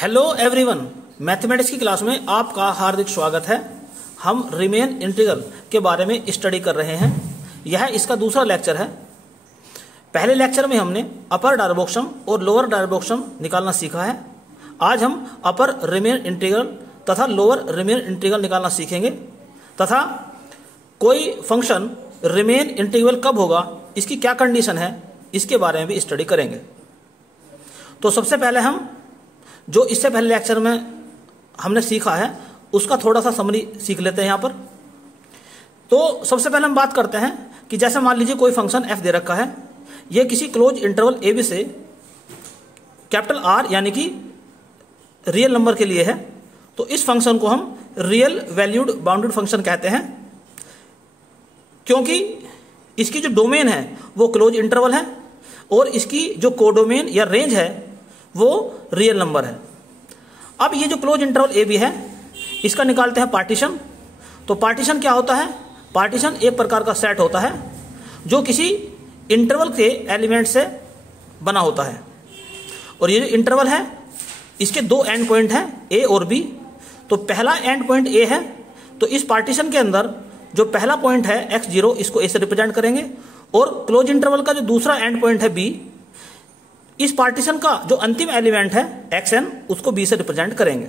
Hello everyone, mathematics की class में आपका हार्दिक स्वागत है। हम रिमेन इंटीग्रल के बारे में स्टडी कर रहे हैं। यह इसका दूसरा लेक्चर है। पहले लेक्चर में हमने अपर डायवर्बोक्सम और लोअर डायवर्बोक्सम निकालना सीखा है। आज हम अपर रिमेन इंटीग्रल तथा लोअर रिमेन इंटीग्रल निकालना सीखेंगे तथा कोई फंक्शन रिमेन इंटीग्रल कब होगा, इसकी क्या कंडीशन है, इसके बारे में भी स्टडी करेंगे। तो सबसे पहले हम जो इससे पहले लेक्चर में हमने सीखा है उसका थोड़ा सा समरी सीख लेते हैं यहाँ पर। तो सबसे पहले हम बात करते हैं कि जैसे मान लीजिए कोई फंक्शन f दे रखा है, यह किसी क्लोज इंटरवल a b से कैपिटल R यानी कि रियल नंबर के लिए है। तो इस फंक्शन को हम रियल वैल्यूड बाउंडेड फंक्शन कहते हैं, क्योंकि इसकी जो डोमेन है वो क्लोज इंटरवल है और इसकी जो कोडोमेन या रेंज है वो रियल नंबर है। अब ये जो क्लोज इंटरवल ए बी है इसका निकालते हैं पार्टीशन। तो पार्टीशन क्या होता है? पार्टीशन एक प्रकार का सेट होता है जो किसी इंटरवल के एलिमेंट से बना होता है। और ये जो इंटरवल है इसके दो एंड पॉइंट हैं ए और बी। तो पहला एंड पॉइंट ए है, तो इस पार्टीशन के अंदर जो पहला पॉइंट है x0 इसको ए से रिप्रेजेंट करेंगे और क्लोज इंटरवल का जो दूसरा एंड पॉइंट है बी, इस पार्टीशन का जो अंतिम एलिमेंट है xn उसको b से रिप्रेजेंट करेंगे।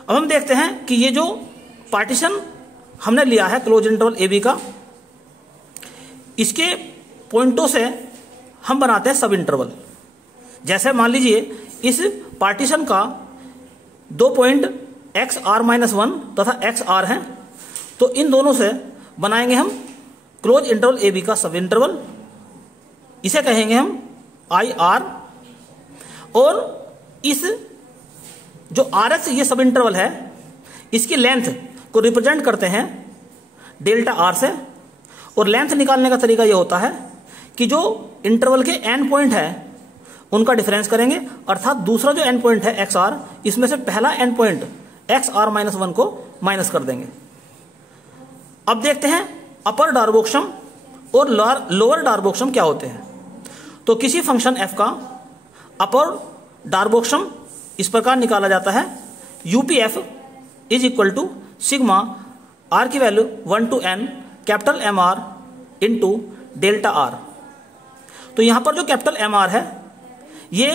अब हम देखते हैं कि ये जो पार्टीशन हमने लिया है क्लोज इंटरवल ए बी का, इसके पॉइंटों से हम बनाते हैं सब इंटरवल। जैसे मान लीजिए इस पार्टीशन का दो पॉइंट xr-1 तथा xr हैं, तो इन दोनों से बनाएंगे हम क्लोज इंटरवल ए बी का सब इंटरवल। इसे कहेंगे हम IR। और इस जो RS ये सब इंटरवल है इसकी लेंथ को रिप्रेजेंट करते हैं डेल्टा R से। और लेंथ निकालने का तरीका ये होता है कि जो इंटरवल के एंड पॉइंट है उनका डिफरेंस करेंगे, अर्थात दूसरा जो एंड पॉइंट है XR, इसमें से पहला एंड पॉइंट XR-1 को माइनस कर देंगे। अब देखते हैं अपर डायवर्बोक्सम और लोअर डायवर्बोक्सम क्या होते हैं। तो किसी फंक्शन f का अपर डायवर्बोक्सम इस प्रकार निकाला जाता है, UPF is equal to sigma r की value 1 to n capital MR into delta R। तो यहां पर जो कैपिटल MR है ये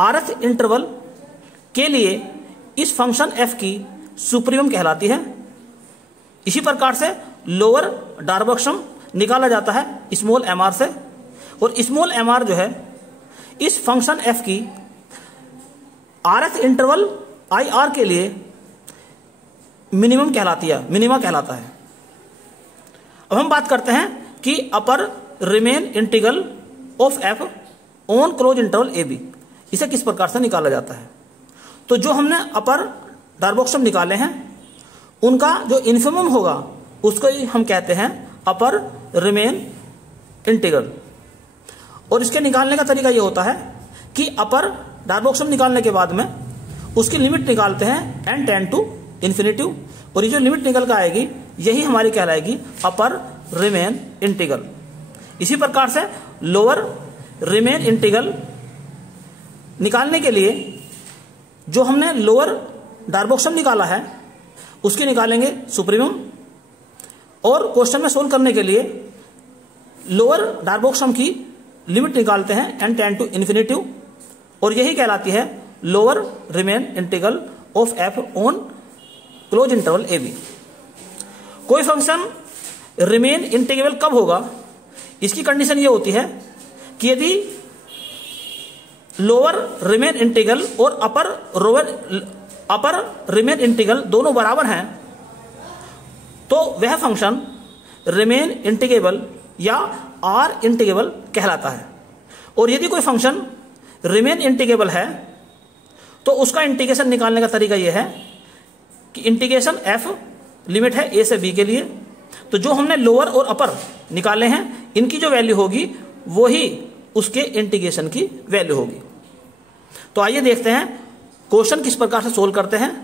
rth इंटरवल के लिए इस फंक्शन f की सुप्रीमम कहलाती है। इसी प्रकार से लोअर डायवर्बोक्सम निकाला जाता है स्मॉल mr से, और स्मॉल mr जो है इस फंक्शन f की rth इंटरवल IR के लिए मिनिमम कहलाती है, मिनिमा कहलाता है। अब हम बात करते हैं कि upper Riemann integral of f on close interval A B, इसे किस प्रकार से निकाला जाता है। तो जो हमने अपर डायवर्बोक्सम निकाले हैं उनका जो इन्फिमम होगा उसको हम कहते हैं अपर रिमेन इंटीग्रल। और इसके निकालने का तरीका ये होता है कि अपर डायवर्बोक्सम निकालने के बाद में उसकी लिमिट निकालते हैं n टेंड टू इन्फिनिटी, और ये जो लिमिट निकल कर आएगी यही हमारी कहलाएगी अपर रिमेन इंटीग्रल। इसी प्रकार से लोअर रिमेन इंटीग्रल निकालने के लिए जो हमने लोअर डायवर्बोक्सम निकाला है उसकी निकालेंगे सुप्रीमम, और क्वेश्चन में सोल्व करने के लिए लोअर डायवर्बोक्सम की लिमिट निकालते हैं n टेंड टू इन्फिनिटी, और यही कहलाती है lower Riemann integral of f on close interval A b. कोई फंक्शन रिमेन इंटीग्रल कब होगा, इसकी कंडीशन ये होती है कि यदि लोअर रिमेन इंटीग्रल और अपर रिमेन इंटीग्रल दोनों बराबर हैं तो वह फंक्शन रिमेन इंटीग्रेबल या R इंटीग्रेबल कहलाता है। और यदि कोई फंक्शन रिमेन इंटीग्रेबल है तो उसका इंटीग्रेशन निकालने का तरीका यह है कि इंटीग्रेशन f लिमिट है a से b के लिए। तो जो हमने लोअर और अपर निकाले हैं इनकी जो वैल्यू होगी वही उसके इंटीग्रेशन की वैल्यू होगी। तो आइए देखते हैं क्वेश्चन किस प्रकार से सोल्व करते हैं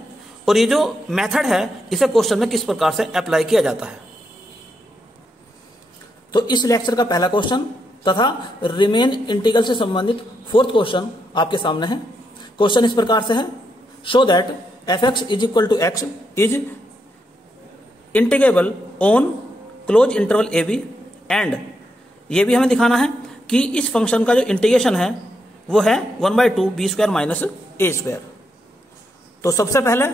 और ये जो मेथड है इसे क्वेश्चन में किस प्रकार से अप्लाई किया जाता है। तो इस लेक्चर का पहला क्वेश्चन तथा रिमेन इंटीग्रल से संबंधित फोर्थ क्वेश्चन आपके सामने है। क्वेश्चन इस प्रकार से है, show that f x is equal to x is integrable on close interval A b and ये भी हमें दिखाना है कि इस फंक्शन का जो इंटीग्रेशन है वो है 1/2 बी स्क्वायर माइनस ए स्क्वायर। तो सबसे पहले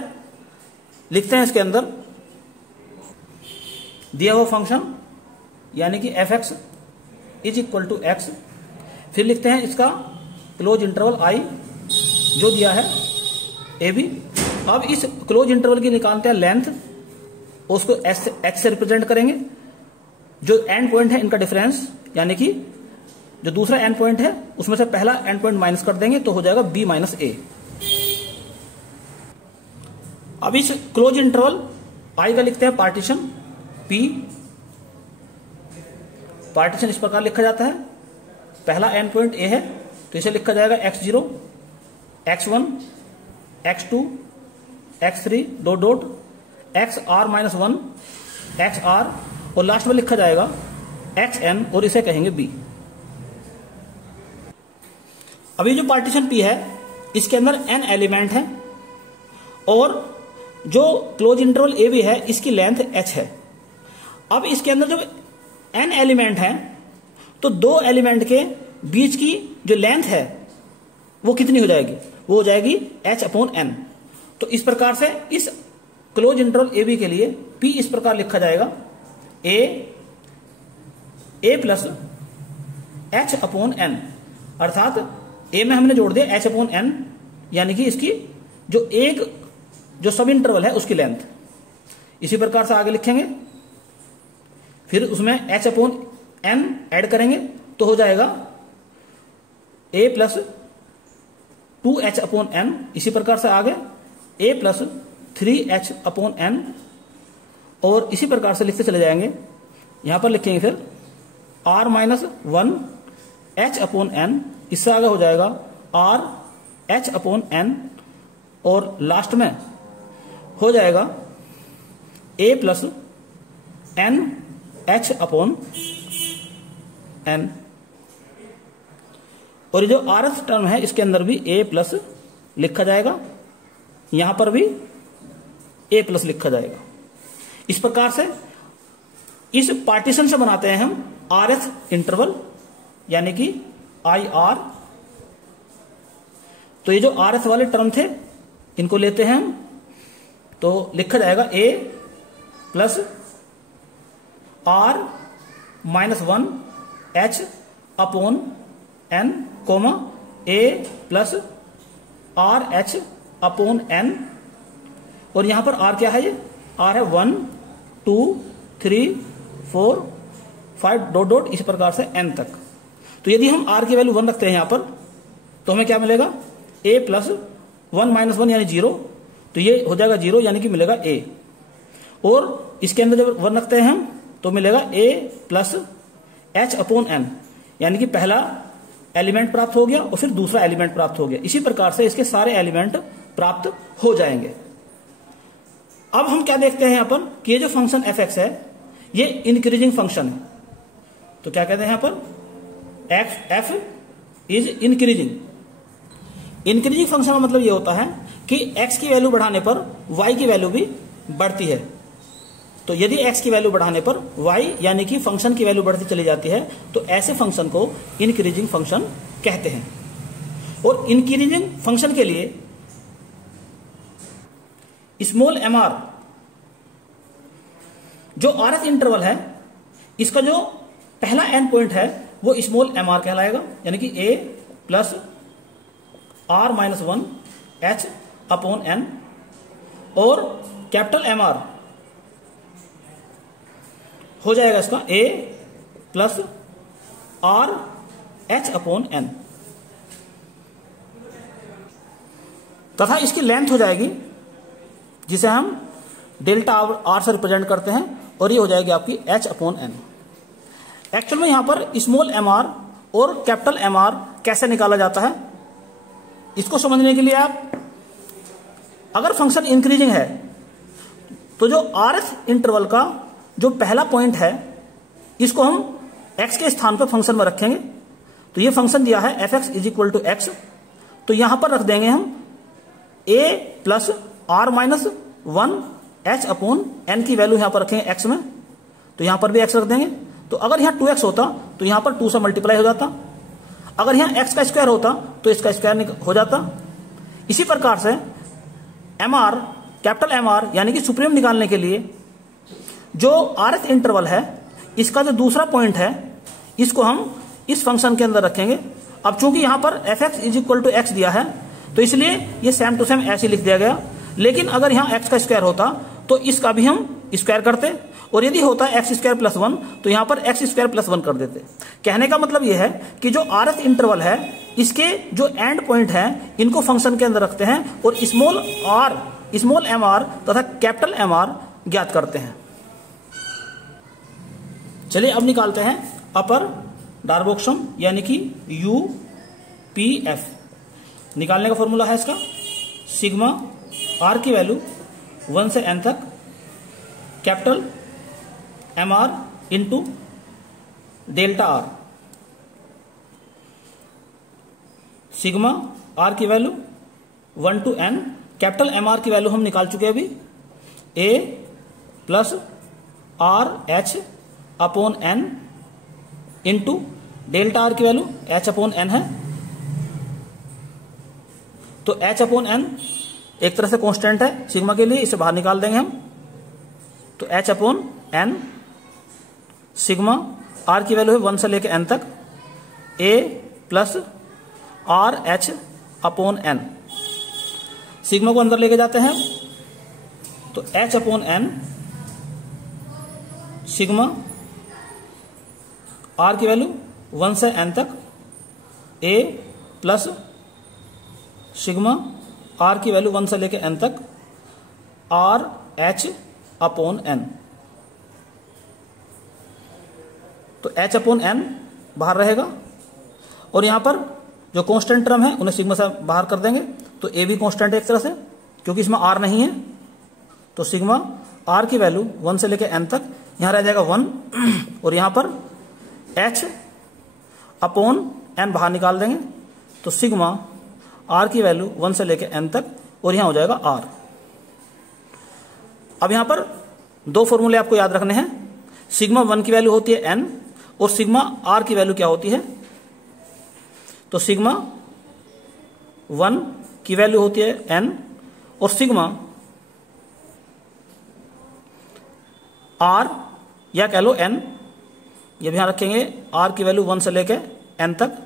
लिखते हैं इसके अंदर दिया हुआ फंक्शन यानी कि f x is equal to x, फिर लिखते हैं इसका क्लोज इंटरवल आई जो दिया है ए बी। अब इस क्लोज इंटरवल की निकालते हैं लेंथ, उसको एक्स से रिप्रेजेंट करेंगे। जो एंड पॉइंट है इनका डिफरेंस यानी कि जो दूसरा एंड पॉइंट है उसमें से पहला एंड पॉइंट माइनस कर देंगे तो हो जाएगा बी माइनस ए। अब इस क्लोज इंटरवल आई का लिखते हैं पार्टीशन पी। पार्टीशन इस प्रकार लिखा जाता है, पहला एंड पॉइंट ए है तो इसे लिखा जाएगा x0, x1, x2, x3 dot dot xr-1 xr और लास्ट में लिखा जाएगा xn और इसे कहेंगे b। अभी जो पार्टीशन p है इसके अंदर n एलिमेंट है और जो क्लोज इंटरवल ए बी है इसकी लेंथ h है। अब इसके अंदर जब n एलिमेंट है तो दो एलिमेंट के बीच की जो लेंथ है वो कितनी हो जाएगी, वो हो जाएगी h/n। तो इस प्रकार से इस क्लोज इंटरवल ए बी के लिए p इस प्रकार लिखा जाएगा a प्लस h/n, अर्थात a में हमने जोड़ दिया h/n यानी कि इसकी जो एक जो सब इंटरवल है उसकी लेंथ। इसी प्रकार से आगे लिखेंगे, फिर उसमें h/n ऐड करेंगे तो हो जाएगा a प्लस 2h/n। इसी प्रकार से आगे a प्लस 3h/n और इसी प्रकार से लिखते चले जाएंगे। यहां पर लिखेंगे फिर r-1 h/n, इससे आगे हो जाएगा r/n और लास्ट में हो जाएगा a प्लस n h/n। और ये जो rth टर्म है इसके अंदर भी a प्लस लिखा जाएगा, यहां पर भी a प्लस लिखा जाएगा। इस प्रकार से इस पार्टीशन से बनाते हैं हम rth इंटरवल यानी कि IR। तो ये जो rth वाले टर्म थे इनको लेते हैं हम, तो लिखा जाएगा a plus r-1 h/n comma a plus r/n और यहां पर r क्या है, ये r है 1 2 3 4 5 डॉट डॉट इस प्रकार से n तक। तो यदि हम r की वैल्यू 1 रखते हैं यहां पर तो हमें क्या मिलेगा, a प्लस 1 माइनस 1 यानी 0, तो ये हो जाएगा 0 यानी कि मिलेगा a। और इसके अंदर जब 1 रखते हैं हम तो मिलेगा a प्लस h/n यानी कि पहला एलिमेंट प्राप्त हो गया और फिर दूसरा एलिमेंट प्राप्त हो गया। इसी प्रकार से इसके सारे एलिमेंट प्राप्त हो जाएंगे। अब हम क्या देखते हैं यहां पर कि ये जो फंक्शन एफ एक्स है ये इंक्रीजिंग फंक्शन है। तो क्या कहते हैं यहां पर F is increasing. Increasing function का मतलब ये होता है कि x की वैल्यू बढ़ाने पर y की वैल्यू भी बढ़ती है। तो यदि x की वैल्यू बढ़ाने पर y यानी कि फंक्शन की वैल्यू बढ़ती चली जाती है तो ऐसे फंक्शन को इंक्रीजिंग फंक्शन कहते हैं। और इंक्रीजिंग फंक्शन के लिए स्मॉल mr जो rth इंटरवल है इसका जो पहला एंड पॉइंट है वो स्मॉल mr कहलाएगा यानी कि a प्लस r-1 h/n और कैपिटल mr हो जाएगा इसका a प्लस r/n तथा इसकी लेंथ हो जाएगी जिसे हम डेल्टा r से रिप्रेजेंट करते हैं और ये हो जाएगी आपकी h/n। एक्चुअल में यहां पर स्मॉल mr और कैपिटल mr कैसे निकाला जाता है इसको समझने के लिए आप अगर फंक्शन इंक्रीजिंग है तो जो rth इंटरवल का जो पहला पॉइंट है इसको हम x के स्थान पर फंक्शन में रखेंगे। तो ये फंक्शन दिया है f(x) = x, तो यहां पर रख देंगे हम A plus are minus 1 H upon N की वैल्यू यहां पर रखेंगे एक्स में, तो यहां पर भी एक्स रख देंगे। तो अगर यहां 2x होता तो यहां पर 2 से मल्टीप्लाई हो जाता, अगर यहां x का स्क्वायर होता तो इसका स्क्वायर हो जाता। इसी प्रकार से MR, कैपिटल MR यानी कि सुप्रीम निकालने के लिए जो RS इंटरवल है, इसका जो दूसरा पॉइंट है, इसको हम इस फंक्शन के अंदर रखेंगे। अब चूंकि यहां पर fx is equal to x दिया है तो इसलिए ये सेम टू सेम ऐसे लिख दिया गया। लेकिन अगर यहां x का स्क्वायर होता तो इसका भी हम स्क्वायर करते, और यदि होता एक्स स्क्वायर प्लस 1 तो यहां पर एक्स स्क्वायर प्लस 1 कर देते। कहने का मतलब यह है कि जो RS इंटरवल है, इसके जो एंड पॉइंट है, इनको फंक्शन के अंदर रखते हैं और स्मॉल mr तथा कैपिटल MR ज्ञात करते हैं। चलिए अब निकालते हैं अपर डार्बोक्सम यानी कि UPF। निकालने का फॉर्मूला है इसका सिग्मा R की वैल्यू 1 से n तक capital MR into delta R। Sigma R की value 1 to n, capital MR की वैल्यू हम निकाल चुके हैं अभी, A plus RH upon n into delta R की वैल्यू H अपॉन n है। तो H अपॉन n एक तरह से कांस्टेंट है सिग्मा के लिए, इसे बाहर निकाल देंगे हम। तो H upon n, sigma R की वैल्यू है 1 से लेकर n तक, A plus RH upon n। Sigma को अंदर लेके जाते हैं तो H upon n sigma R की वैल्यू 1 से n तक, A प्लस सिग्मा R की वैल्यू 1 से लेकर n तक, RH अपॉन n। तो H अपॉन n बाहर रहेगा और यहां पर जो कांस्टेंट टर्म है उन्हें सिग्मा से बाहर कर देंगे। तो A भी कांस्टेंट है एक तरह से, क्योंकि इसमें R नहीं है। तो सिग्मा R की वैल्यू 1 से लेकर n तक, यहां रह जाएगा 1 और यहां पर H अपॉन n बाहर निकाल देंगे। तो सिग्मा R की वैल्यू 1 से लेकर n तक और यहां हो जाएगा R। अब यहां पर दो फॉर्मूले आपको याद रखने हैं। सिग्मा 1 की वैल्यू होती है n और सिग्मा R की वैल्यू क्या होती है। तो सिग्मा 1 की वैल्यू होती है n और सिग्मा R या कह लो n, ये भी यहां रखेंगे, R की वैल्यू 1 से लेकर n तक।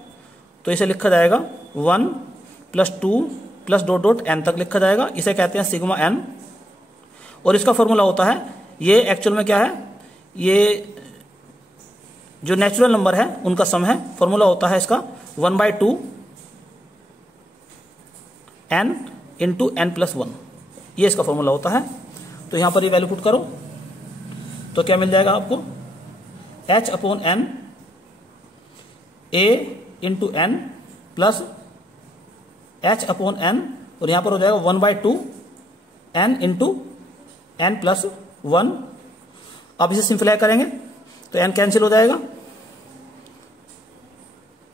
तो इसे लिखा जाएगा 1 plus 2 plus dot dot n तक लिखा जाएगा। इसे कहते हैं सिग्मा n और इसका फॉर्मूला होता है, ये एक्चुअल में क्या है, ये जो नेचुरल नंबर है उनका सम है। फॉर्मूला होता है इसका 1/2 n इंटू n प्लस 1, ये इसका फॉर्मूला होता है। तो यहां पर ये वैल्यू पुट करो तो क्या मिल जाएगा आपको, H upon n A into n plus H upon n और यहां पर हो जाएगा 1/2 n इंटू n प्लस 1। अब इसे सिंप्लाई करेंगे तो n कैंसिल हो जाएगा,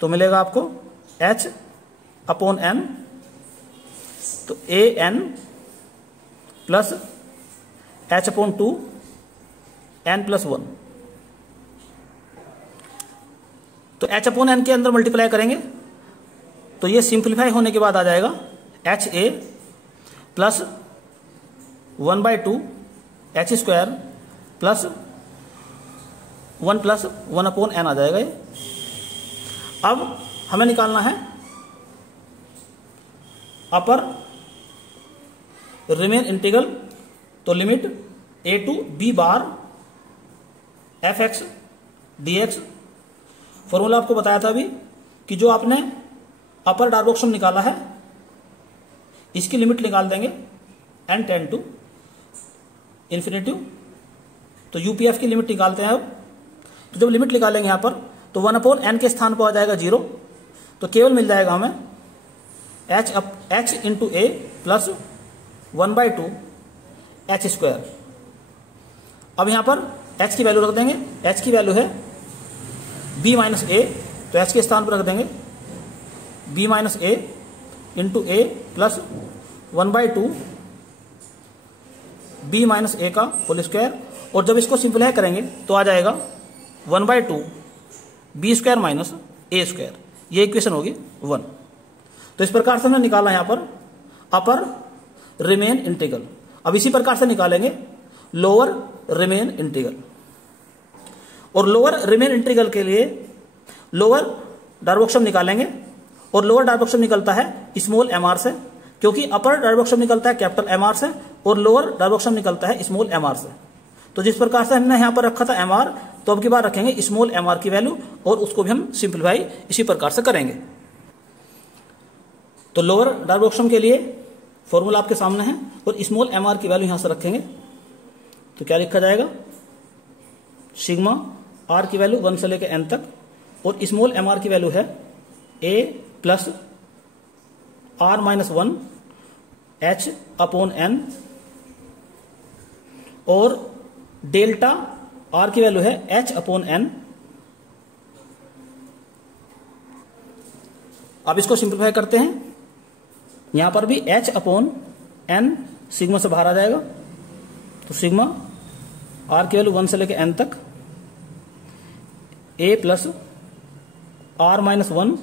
तो मिलेगा आपको H अपॉन n, तो A n plus H upon 2 n plus 1। तो H अपॉन n के अंदर मल्टीप्लाई करेंगे तो ये सिंप्लीफाई होने के बाद आ जाएगा HA plus 1/2 H square plus 1 plus 1 upon n आ जाएगा ये। अब हमें निकालना है अपर रिमेन इंटीग्रल। तो limit a to b bar fx dx। Formula आपको बताया था अभी कि जो आपने अपर डार्बोक्सम निकाला है इसकी लिमिट निकाल देंगे n टेंड टू इन्फिनिटिव। तो यूपीएफ की लिमिट निकालते हैं अब। तो जब लिमिट निकालेंगे यहां पर तो 1 अपॉन n के स्थान पर आ जाएगा 0, तो केवल मिल जाएगा हमें h into a plus 1/2 h square. अब यहां पर h की वैल्यू रख देंगे, h की वैल्यू है b माइनस a, तो h के स्थान पर रख देंगे b minus a into a plus 1/2 b minus A का होल स्क्वायर, और जब इसको सिंप्लीफाई करेंगे तो आ जाएगा 1/2 बी स्क्वायर माइनस ए स्क्वायर। ये इक्वेशन होगी 1। तो इस प्रकार से हमने निकाला यहां पर अपर रिमेन इंटीग्रल। अब इसी प्रकार से निकालेंगे लोअर रिमेन इंटीग्रल, और लोअर रिमेन इंटीग्रल के लिए लोअर डायवर्क्शन निकालेंगे, और लोअर डायवर्क्शन निकलता है स्मॉल एम आर से, क्योंकि अपर डायवर्क्शन निकलता है कैपिटल एम आर से और लोअर डायवर्क्शन निकलता है स्मॉल एम आर से। तो जिस प्रकार से हमने यहां पर रखा था एम आर, तो अब की बार रखेंगे स्मॉल एम आर की वैल्यू, और उसको भी हम सिंप्लीफाई इसी प्रकार से करेंगे। तो लोअर डायवर्क्शन के लिए फॉर्मूला आपके सामने है, और स्मॉल एम आर की वैल्यू यहां से रखेंगे। तो क्या लिखा जाएगा, सिग्मा आर की वैल्यू 1 से लेकर एन तक, और स्मॉल एम आर की वैल्यू है A plus are minus 1 H upon N, और डेल्टा आर की वैल्यू है एच अपॉन एन। अब इसको सिंप्लीफाई करते हैं, यहां पर भी एच अपॉन एन सिग्मा से बाहर आ जाएगा। तो सिग्मा आर की वैल्यू 1 से लेकर एन तक A plus are minus 1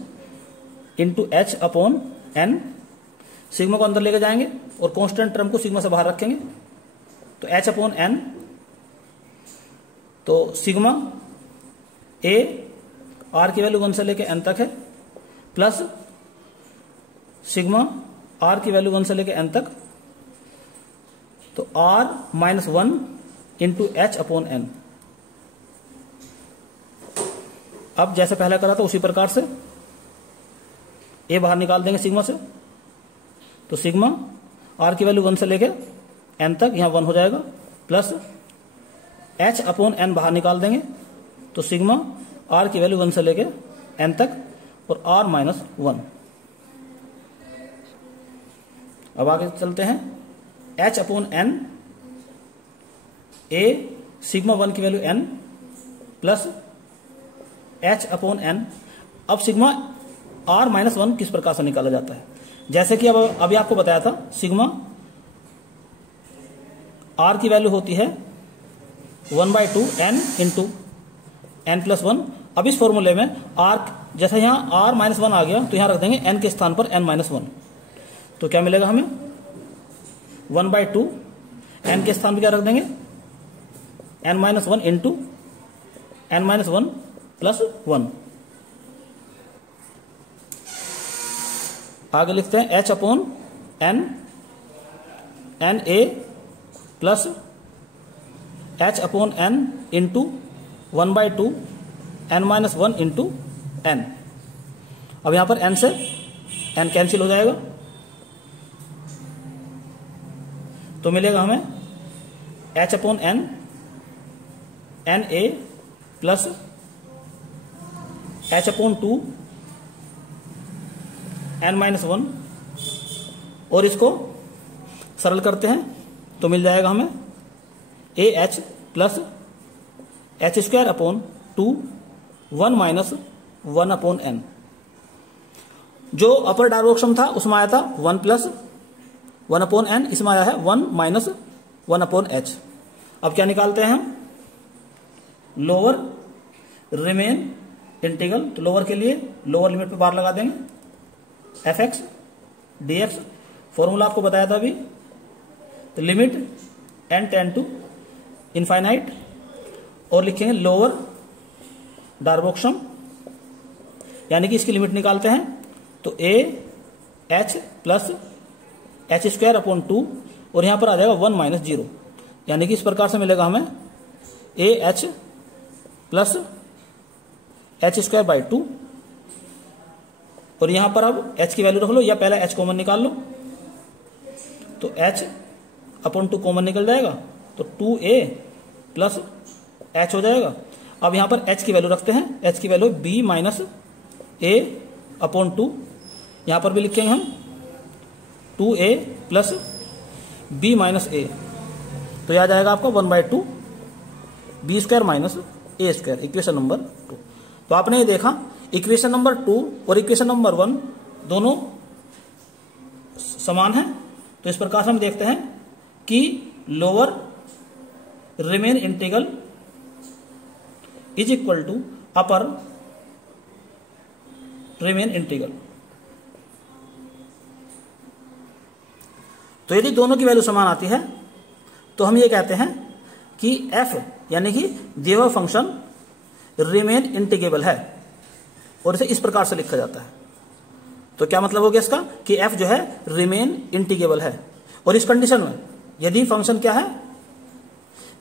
into H upon N. Sigma को अंदर लेके जाएंगे और कांस्टेंट टर्म को सिग्मा से बाहर रखेंगे, तो एच अपॉन एन। तो सिग्मा ए आर की वैल्यू 1 से लेके एन तक है, प्लस सिग्मा आर की वैल्यू 1 से लेके एन तक, तो r minus 1 into H upon N. अब जैसे पहले करा था उसी प्रकार से ए बाहर निकाल देंगे सिग्मा से, तो सिग्मा आर की वैल्यू 1 से लेके एन तक, यहां 1 हो जाएगा, प्लस एच अपॉन एन बाहर निकाल देंगे, तो सिग्मा आर की वैल्यू 1 से लेके एन तक, और आर माइनस 1। अब आगे चलते हैं, h upon n a sigma 1 की value n plus h upon N. अब सिग्मा आर माइनस 1 किस प्रकार से निकाला जाता है, जैसे कि अब अभी आपको बताया था, सिग्मा आर की वैल्यू होती है 1/2 एन इंटू एन प्लस 1। अब इस फॉर्मूले में आर, जैसे यहां आर माइनस 1 आ गया, तो यहां रख देंगे एन के स्थान पर एन माइनस 1। तो क्या मिलेगा हमें, 1/2 एन के स्थान पर क्या रख देंगे, n minus 1 into n minus 1 plus 1। आगे लिखते हैं h upon n, n a plus h upon N into 1/2 n minus 1 into n. अब यहां पर एन से एन कैंसिल हो जाएगा, तो मिलेगा हमें h upon n, n a plus h upon 2 n minus 1, और इसको सरल करते हैं तो मिल जाएगा हमें a h plus h square upon 2 1 minus 1 upon n. जो अपर डायवर्क्शन था उसमें आया था 1 प्लस 1 अपॉन एन, इसमें आया है 1 माइनस 1 अपॉन एच। अब क्या निकालते हैं हम, लोअर रिमेन इंटीग्रल। तो लोअर के लिए लोअर लिमिट पे बार लगा देंगे, f x d x, formula आपको बताया था अभी। तो limit n tend to infinite, और लिखेंगे लोअर डायवर्क्शन, यानी कि इसकी लिमिट निकालते हैं, तो ए h plus h square upon 2, और यहां पर आ जाएगा 1 माइनस 0, यानी कि इस प्रकार से मिलेगा हमें a h plus h square by 2, और यहां पर अब एच की वैल्यू रख लो, या पहले एच कॉमन निकाल लो, तो एच अपॉन 2 कॉमन निकल जाएगा, तो 2a प्लस एच हो जाएगा। अब यहां पर एच की वैल्यू रखते हैं, एच की वैल्यू b माइनस ए अपॉन 2, यहां पर भी लिखेंगे हम 2a प्लस b माइनस ए, तो यह आ जाएगा आपको 1/2 बी स्क्वायर माइनस ए स्क्वायर, इक्वेशन नंबर 2। तो आपने ये देखा इक्वेशन नंबर 2 और इक्वेशन नंबर 1 दोनों समान है, तो इस प्रकार से हम देखते हैं कि lower Riemann integral is equal to upper Riemann integral. तो यदि दोनों की वैल्यू समान आती है तो हम ये कहते हैं कि f यानी कि दिया हुआ फंक्शन रिमेन इंटीग्रेबल है, और इसे इस प्रकार से लिखा जाता है। तो क्या मतलब हो गया इसका कि f जो है रिमेन इंटीग्रेबल है, और इस कंडीशन में यदि फंक्शन क्या है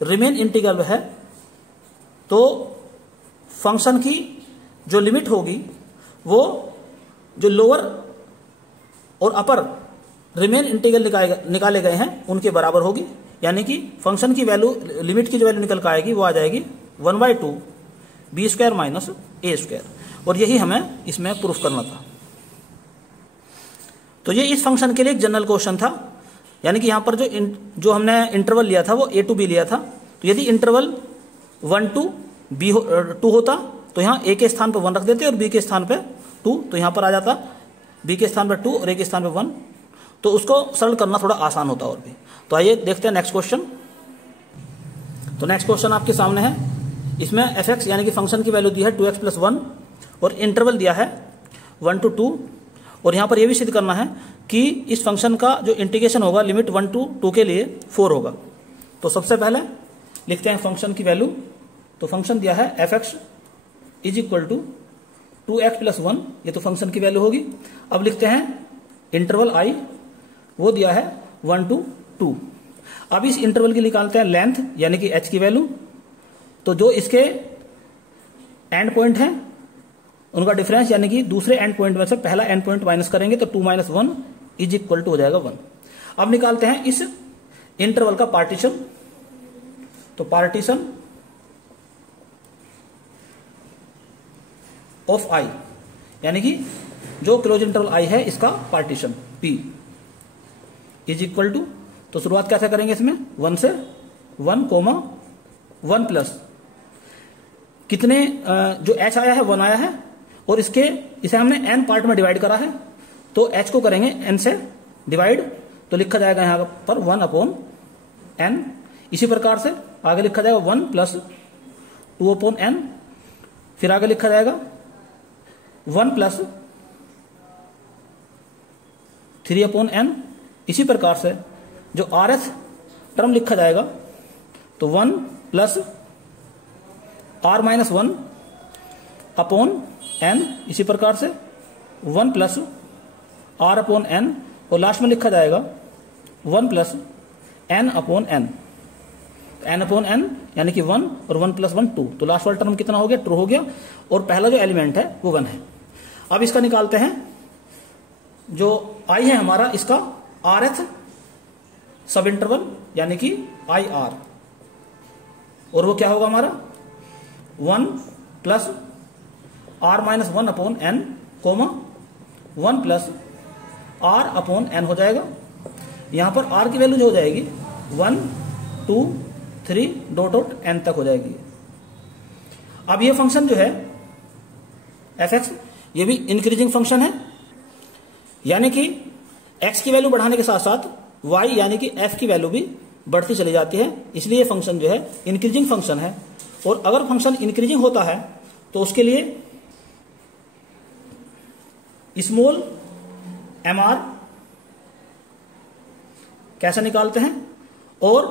रिमेन इंटीग्रेबल है तो फंक्शन की जो लिमिट होगी वो जो लोअर और अपर रिमेन इंटीग्रल निकाले गए हैं उनके बराबर होगी, यानी कि फंक्शन की वैल्यू लिमिट की जो वैल्यू निकल कर आएगी वो आ जाएगी 1/2 बी स्क्वायर माइनस ए स्क्वायर, और यही हमें इसमें प्रूफ करना था। तो ये इस फंक्शन के लिए एक जनरल क्वेश्चन था, यानी कि यहां पर जो हमने इंटरवल लिया था वो a to b लिया था। तो यदि इंटरवल 1 to b 2 होता तो यहाँ a के स्थान पर 1 रख देते और b के स्थान पर 2, तो यहाँ पर आ जाता b के स्थान पर 2 और a के स्थान पर 1, तो उसको सरल करना थोड़ा आसान होता और भी। तो आइए देखते हैं नेक्स्ट क्वेश्चन। तो नेक्स्ट क्वेश्चन आपके सामने है, इसमें f(x) यानी कि फंक्शन की वैल्यू दी है 2x + 1 और इंटरवल दिया है 1 to 2, और यहाँ पर यह भी सिद्ध करना है कि इस फंक्शन का जो इंटीग्रेशन होगा लिमिट 1 to 2 के लिए 4 होगा। तो सबसे पहले लिखते हैं फंक्शन की वैल्यू। तो फंक्शन दिया है f(x) = 2x + 1, ये तो फंक्शन की वैल्यू होगी। अब लिखते हैं इंटरवल i, वो दिया है 1 to 2। अब इस इंटरवल की निकालते हैं लेंथ यानी कि h की वैल्यू। तो जो इसके एंड पॉइंट हैं उनका डिफरेंस यानी कि दूसरे एंड पॉइंट में से पहला एंड पॉइंट माइनस करेंगे तो 2 - 1 = हो जाएगा 1। अब निकालते हैं इस इंटरवल का पार्टीशन। तो पार्टीशन ऑफ i यानी कि जो क्लोज इंटरवल i है इसका पार्टीशन p = तो शुरुआत कैसे करेंगे इसमें 1 से 1, 1 प्लस कितने जो h आया है 1 आया है, और इसे हमने n पार्ट में डिवाइड करा है तो h को करेंगे n से डिवाइड, तो लिखा जाएगा यहां पर 1/n। इसी प्रकार से आगे लिखा जाएगा 1 + 2/n, फिर आगे लिखा जाएगा 1 + 3/n। इसी प्रकार से जो rth टर्म लिखा जाएगा तो 1 + r - 1/n, इसी प्रकार से 1 + r/n, और लास्ट में लिखा जाएगा 1 + n/n। n/n यानी कि 1 और 1 + 1 2, तो लास्ट वाला टर्म कितना हो गया, ट्रू हो गया, और पहला जो एलिमेंट है वो 1 है। अब इसका निकालते हैं, जो i है हमारा इसका rth सब इंटरवल यानी कि IR, और वो क्या होगा हमारा 1 + r - 1/n, 1 + r/n हो जाएगा। यहां पर r की वैल्यू जो हो जाएगी 1 2 3 n तक हो जाएगी। अब ये फंक्शन जो है f(x) ये भी इंक्रीजिंग फंक्शन है, यानी कि x की वैल्यू बढ़ाने के साथ साथ y यानी कि f की वैल्यू भी बढ़ती चली जाती है, इसलिए ये फंक्शन जो है इंक्रीजिंग फंक्शन है। और अगर फंक्शन इंक्रीजिंग होता है तो उसके लिए स्मॉल mr कैसे निकालते हैं और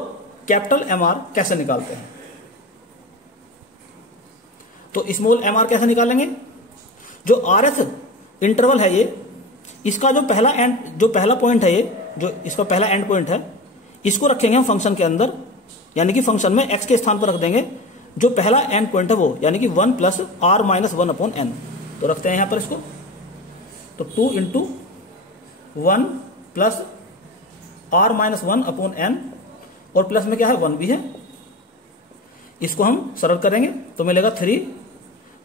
कैपिटल mr कैसे निकालते हैं। तो स्मॉल mr कैसे निकालेंगे, जो rth इंटरवल है ये, इसका जो पहला पॉइंट है, ये जो इसका पहला एंड पॉइंट है, इसको रखेंगे हम फंक्शन के अंदर, यानी कि फंक्शन में x के स्थान पर रख देंगे जो पहला एंड पॉइंट है वो, यानी कि 1 + r - 1/n। तो रखते हैं यहां पर इसको, तो 2 × 1 + r - 1/n, और प्लस में क्या है 1 भी है, इसको हम सरल करेंगे तो मिलेगा 3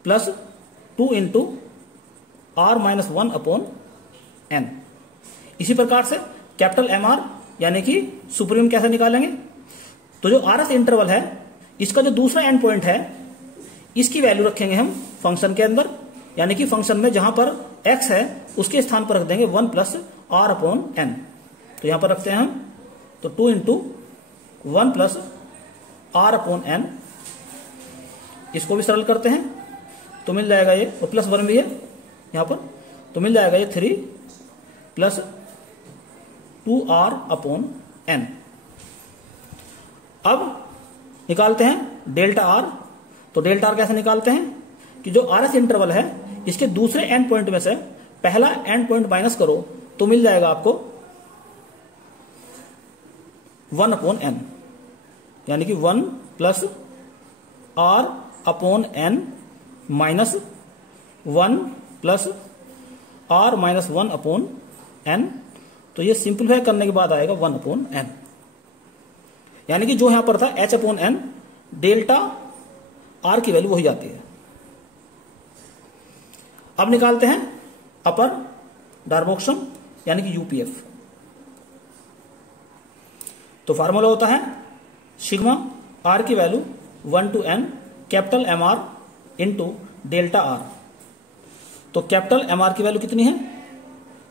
+ 2 × r - 1/n। इसी प्रकार से कैपिटल mr यानी कि सुप्रीम कैसे निकालेंगे, तो जो rth इंटरवल है इसका जो दूसरा एंड पॉइंट है इसकी वैल्यू रखेंगे हम फंक्शन के अंदर, यानी कि फंक्शन में जहां पर x है उसके स्थान पर रख देंगे 1 + r/n। तो यहां पर रखते हैं हम, तो 2 into 1 plus r upon n, इसको भी सरल करते हैं तो मिल जाएगा ये, और प्लस 1 भी है यहां पर, तो मिल जाएगा ये 3 प्लस 2r अपॉन एन। अब निकालते हैं डेल्टा आर। तो डेल्टा आर कैसे निकालते हैं कि जो आर एस इंटरवल है इसके दूसरे एंड पॉइंट में से पहला एंड पॉइंट माइनस करो तो मिल जाएगा आपको 1 अपॉन एन, यानी कि 1 plus r upon n minus 1 plus are minus 1 upon n. तो ये सिंपलीफाई करने के बाद आएगा 1 अपॉन एन, यानी कि जो यहां पर था h upon n, delta are की वैल्यू वही आती है। अब निकालते हैं अपर डार्बोक्सम यानी कि यूपीएफ। तो फार्मूला होता है सिग्मा आर की value 1 to n capital M R into delta r. तो कैपिटल एम आर की वैल्यू कितनी है,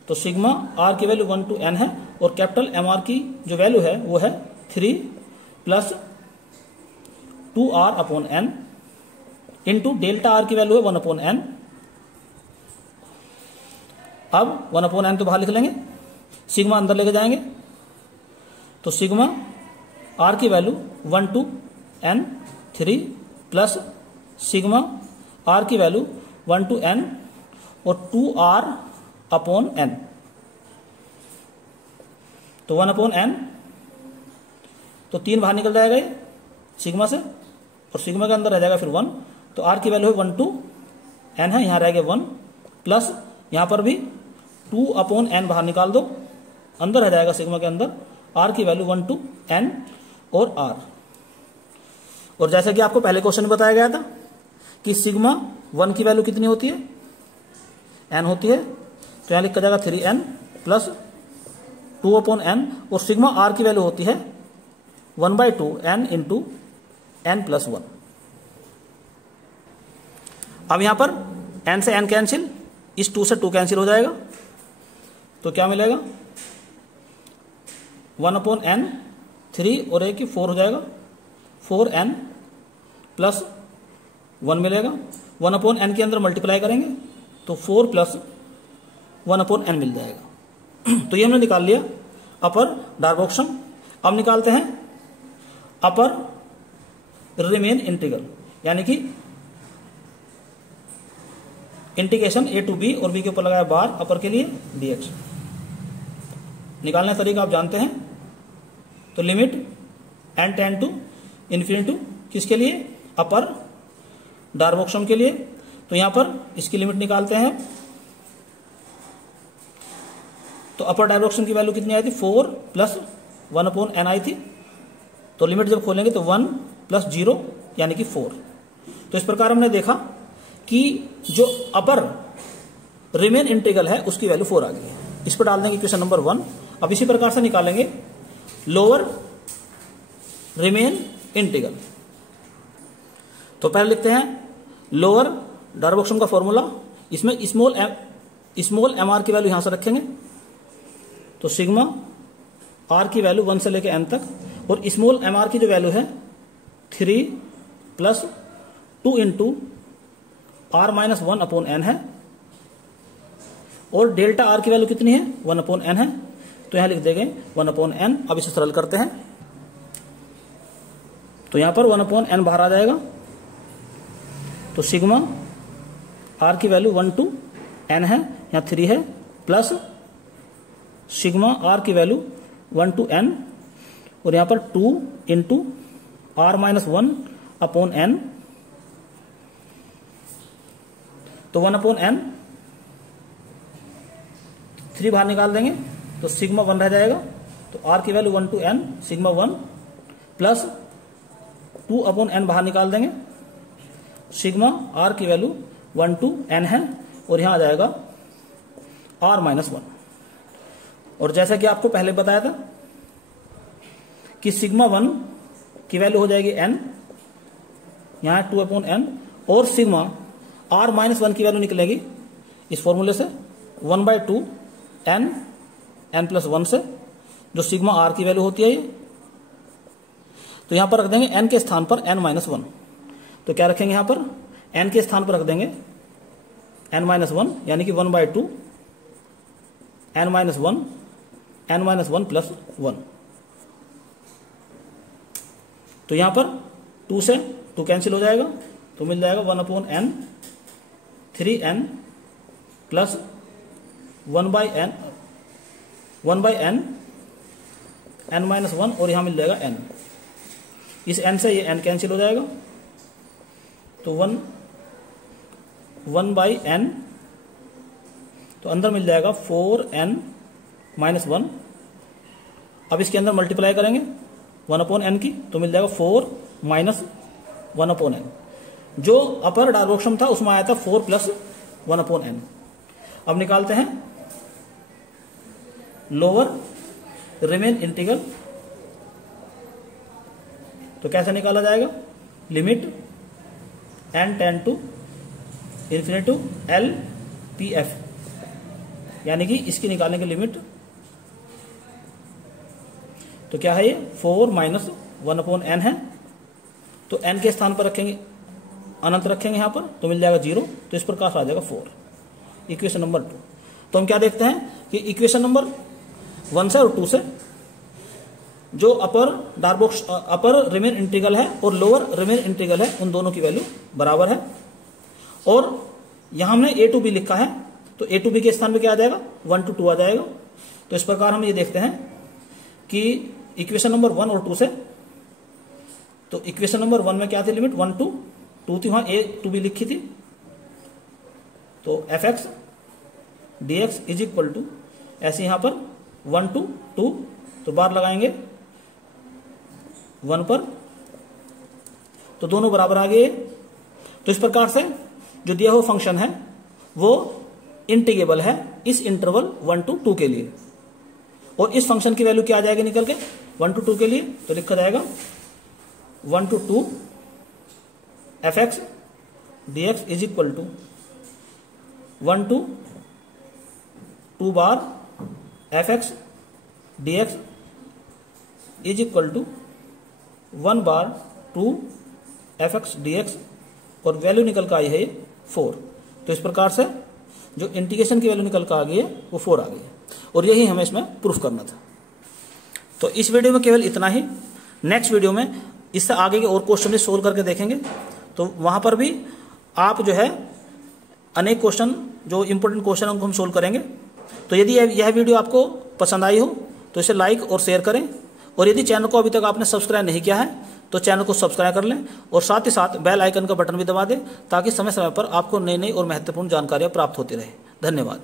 तो सिग्मा आर की वैल्यू 1 टू एन है, और कैपिटल एम आर की जो वैल्यू है वो है 3 plus 2r upon N into delta are की वैल्यू है 1 अपॉन एन। अब 1 अपॉन एन तो बाहर लिख लेंगे, सिग्मा अंदर लेके जाएंगे, तो सिग्मा आर की value 1 to n 3 plus sigma r की वैल्यू 1 टू एन और 2r अपॉन एन। तो 1 अपॉन एन, तो 3 बाहर निकल जाएगा ये सिग्मा से, और सिग्मा के अंदर रह जाएगा फिर 1, तो आर की वैल्यू है 1 टू एन है, यहां रहेगा 1 प्लस यहां पर भी 2 अपॉन एन बाहर निकाल दो, अंदर रह जाएगा सिग्मा के अंदर आर की वैल्यू 1 टू एन और आर। और जैसा कि आपको पहले क्वेश्चन में बताया गया था कि सिग्मा 1 की वैल्यू कितनी होती है, एन होती है, तो यहां लिखा जाएगा 3n प्लस 2 अपॉन एन, और सिग्मा आर की वैल्यू होती है 1/2 एन इंटू एन प्लस 1। अब यहां पर n से n कैंसिल, इस 2 से 2 कैंसिल हो जाएगा, तो क्या मिलेगा 1 अपॉन एन 3 और 1 4 हो जाएगा, 4n प्लस 1 मिलेगा, 1 अपॉन एन के अंदर मल्टीप्लाई करेंगे तो 4 प्लस 1 अपॉन एन मिल जाएगा। तो ये हमने निकाल लिया अपर डार्बोक्सम। अब निकालते हैं अपर रिमेन इंटीग्रल, यानी कि इंटीग्रेशन a टू b और b के ऊपर लगाया बार अपर के लिए dx। निकालने का तरीका आप जानते हैं, तो limit n tend to infinity किसके लिए, अपर डार्बोक्सम के लिए। तो यहां पर इसकी लिमिट निकालते हैं, तो अपर डार्बोक्सम की वैल्यू कितनी आई थी 4 प्लस 1 अपॉन एन आई थी, तो लिमिट जब खोलेंगे तो 1 प्लस 0 यानी कि 4। तो इस प्रकार हमने देखा कि जो अपर रिमेन इंटीग्रल है उसकी वैल्यू 4 आ गई है। इस पर डाल देंगे क्वेश्चन नंबर 1। अब इसी प्रकार से निकालेंगे लोअर रिमेन इंटीग्रल। तो पहले लिखते हैं लोअर डार्बोक्सम का फॉर्मूला, इसमें स्मॉल एम आर की वैल्यू यहां से रखेंगे, तो सिग्मा आर की वैल्यू 1 से लेकर n तक, और स्मॉल एम आर की जो वैल्यू है 3 plus 2 into r minus 1 upon n है, और डेल्टा आर की वैल्यू कितनी है 1 अपॉन एन है, तो यहां लिख देंगे 1 अपॉन एन। अब इसे सरल करते हैं, तो यहां पर 1 अपॉन एन बाहर आ जाएगा, तो सिग्मा आर की वैल्यू 1 टू एन है, यहां 3 है, प्लस सिग्मा आर की वैल्यू 1 टू एन, और यहां पर 2 into r minus 1 upon n, तो 1 अपॉन एन 3 बाहर निकाल देंगे तो सिग्मा 1 रह जाएगा, तो आर की value 1 to n sigma 1 plus 2 upon n बाहर निकाल देंगे, सिग्मा आर की वैल्यू 1 टू एन है, और यहां आ जाएगा आर माइनस 1। और जैसा कि आपको पहले बताया था कि सिग्मा 1 की वैल्यू हो जाएगी n, यहां 2 अपॉन एन, और सिग्मा आर माइनस 1 की वैल्यू निकलेगी इस फॉर्मूले से 1/2 n प्लस 1 से, जो सिग्मा आर की वैल्यू होती है ये। तो यहां पर रख देंगे n के स्थान पर n-1। तो क्या रखेंगे यहां पर n के स्थान पर रख देंगे n-1 यानी कि 1/2 n-1 प्लस 1। तो यहां पर 2 से 2 कैंसिल हो जाएगा, तो मिल जाएगा 1/n 3n plus 1/n n-1 और यहां मिल जाएगा n। इस n से ये n कैंसिल हो जाएगा, तो 1/n, तो अंदर मिल जाएगा 4n-1। अब इसके अंदर मल्टीप्लाई करेंगे 1/n की, तो मिल जाएगा 4 माइनस 1/n। जो अपर डार्बोक्सम था उसमें आया था 4 प्लस 1/n। अब निकालते हैं लोअर रिमेन इंटीग्रल। तो कैसे निकाला जाएगा, limit n tend to infinity L PF, यानी कि इसकी निकालने की लिमिट, तो क्या है ये 4 माइनस 1/n है। तो n के स्थान पर रखेंगे, अनंत रखेंगे यहां पर, तो मिल जाएगा 0। तो इस प्रकार से आ जाएगा 4, इक्वेशन नंबर 2। तो हम क्या देखते हैं कि इक्वेशन नंबर 1 से और 2 से जो अपर रिमेन इंटीग्रल है और लोअर रिमेन इंटीग्रल है, उन दोनों की वैल्यू बराबर है। और यहां हमने a to b लिखा है, तो a to b के स्थान पे क्या आ जाएगा 1 to 2 आ जाएगा। तो इस प्रकार हम ये देखते हैं कि इक्वेशन नंबर 1 और 2 से, तो इक्वेशन नंबर 1 में क्या थी, लिमिट 1 to 2 थी, वहां a to b लिखी थी। तो fx dx is equal to ऐसे यहां पर 1 to 2, तो बार लगाएंगे 1 पर, तो दोनों बराबर आ गए। तो इस प्रकार से जो दिया हुआ फंक्शन है वो इंटीग्रेबल है इस इंटरवल 1 to 2 के लिए। और इस फंक्शन की वैल्यू क्या आ जाएगी निकल के 1 to 2 के लिए, तो लिखा जाएगा 1 to 2 fx dx is equal to 1 to 2 bar fx dx is equal to 1 bar 2 fx dx, और वैल्यू निकल कर आई है ये 4। तो इस प्रकार से जो इंटीग्रेशन की वैल्यू निकल कर आ गई है वो 4 आ गई है, और यही हमें इसमें प्रूफ करना था। तो इस वीडियो में केवल इतना ही। नेक्स्ट वीडियो में इससे आगे के और क्वेश्चन भी सोल्व करके देखेंगे, तो वहां पर भी आप जो है अनेक क्वेश्चन, जो इंपॉर्टेंट क्वेश्चन उनको हम सोल्व करेंगे। तो यदि यह वीडियो आपको पसंद आई हो तो इसे लाइक और शेयर करें, और यदि चैनल को अभी तक आपने सब्सक्राइब नहीं किया है तो चैनल को सब्सक्राइब कर लें, और साथ ही साथ बेल आइकन का बटन भी दबा दें, ताकि समय समय पर आपको नई नई और महत्वपूर्ण जानकारियां प्राप्त होती रहे। धन्यवाद।